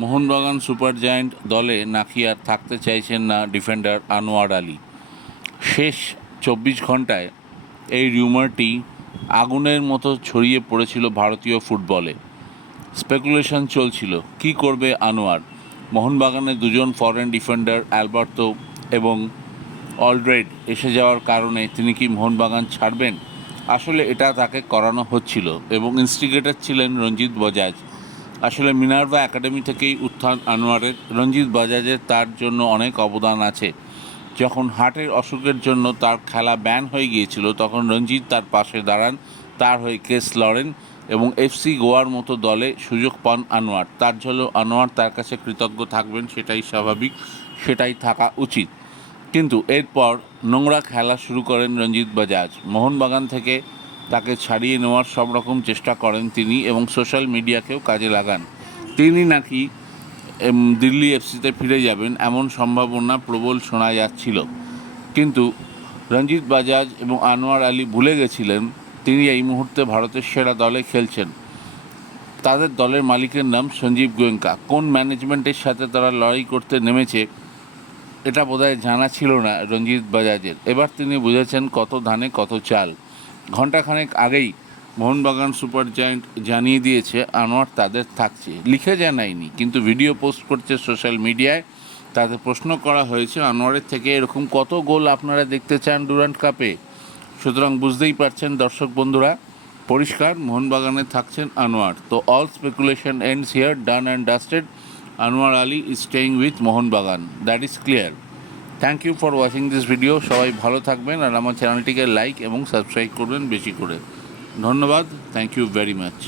Mohun Bagan super giant দলে নাকি আর থাকতে চাইছেন না ডিফেন্ডার আনোয়ার আলী। শেষ 24 ঘন্টায় এই রিউমারটি আগুনের মতো ছড়িয়ে পড়েছিল ভারতীয় ফুটবলে। স্পেকুলেশন চলছিল কি করবে আনোয়ার। মোহনবাগানের দুজন ফরেন ডিফেন্ডার অ্যালবার্তো এবং অলড্রেড এসে যাওয়ার কারণে তিনি কি মোহনবাগান ছাড়বেন। আসলে এটা তাকে করানো হচ্ছিল এবং ইনস্টিগেটর ছিলেন রঞ্জিত বাজাজ। আসলে মিনার্ভা একাডেমি থেকেই উত্থান আনোয়ারের। রঞ্জিত বাজাজের তার জন্য অনেক অবদান আছে। যখন হার্টের অসুখের জন্য তার খেলা ব্যান হয়ে গিয়েছিল তখন রঞ্জিত তার পাশে দাঁড়ান, তার হয়ে কেস লড়েন এবং এফসি গোয়ার মতো দলে সুযোগ পান আনোয়ার। তার জন্য আনোয়ার তার কাছে কৃতজ্ঞ থাকবেন, সেটাই স্বাভাবিক, সেটাই থাকা উচিত। কিন্তু এরপর নোংরা খেলা শুরু করেন রঞ্জিত বাজাজ। মোহনবাগান থেকে তাকে ছাড়িয়ে নেওয়ার সব রকম চেষ্টা করেন তিনি এবং সোশ্যাল মিডিয়াকেও কাজে লাগান। তিনি নাকি দিল্লি এফসিতে ফিরে যাবেন এমন সম্ভাবনা প্রবল শোনা যাচ্ছিল। কিন্তু রঞ্জিত বাজাজ এবং আনোয়ার আলী ভুলে গেছিলেন তিনি এই মুহূর্তে ভারতের সেরা দলে খেলছেন। তাদের দলের মালিকের নাম সঞ্জীব গোয়েঙ্কা। কোন ম্যানেজমেন্টের সাথে তারা লড়াই করতে নেমেছে এটা বোধহয় জানা ছিল না রঞ্জিত বাজাজের। এবার তিনি বুঝেছেন কত ধানে কত চাল। ঘণ্টাখানেক আগেই মোহনবাগান সুপার জায়ান্ট জানিয়ে দিয়েছে আনোয়ার তাদের থাকছে, লিখে জানায়নি কিন্তু ভিডিও পোস্ট করছে সোশ্যাল মিডিয়ায়। তাতে প্রশ্ন করা হয়েছে আনোয়ারের থেকে এরকম কত গোল আপনারা দেখতে চান ডুরান্ড কাপে। সুতরাং বুঝতেই পারছেন দর্শক বন্ধুরা, পরিষ্কার মোহনবাগানে থাকছেন আনোয়ার। তো all speculation ends here, done and dusted. Anwar Ali is staying with Mohun Bagan, that is clear. Thank you for watching this video. সবাই ভালো থাকবেন আর আমার চ্যানেলটিকে লাইক এবং সাবস্ক্রাইব করবেন বেশি করে। ধন্যবাদ, থ্যাংক ইউ ভেরি মাচ।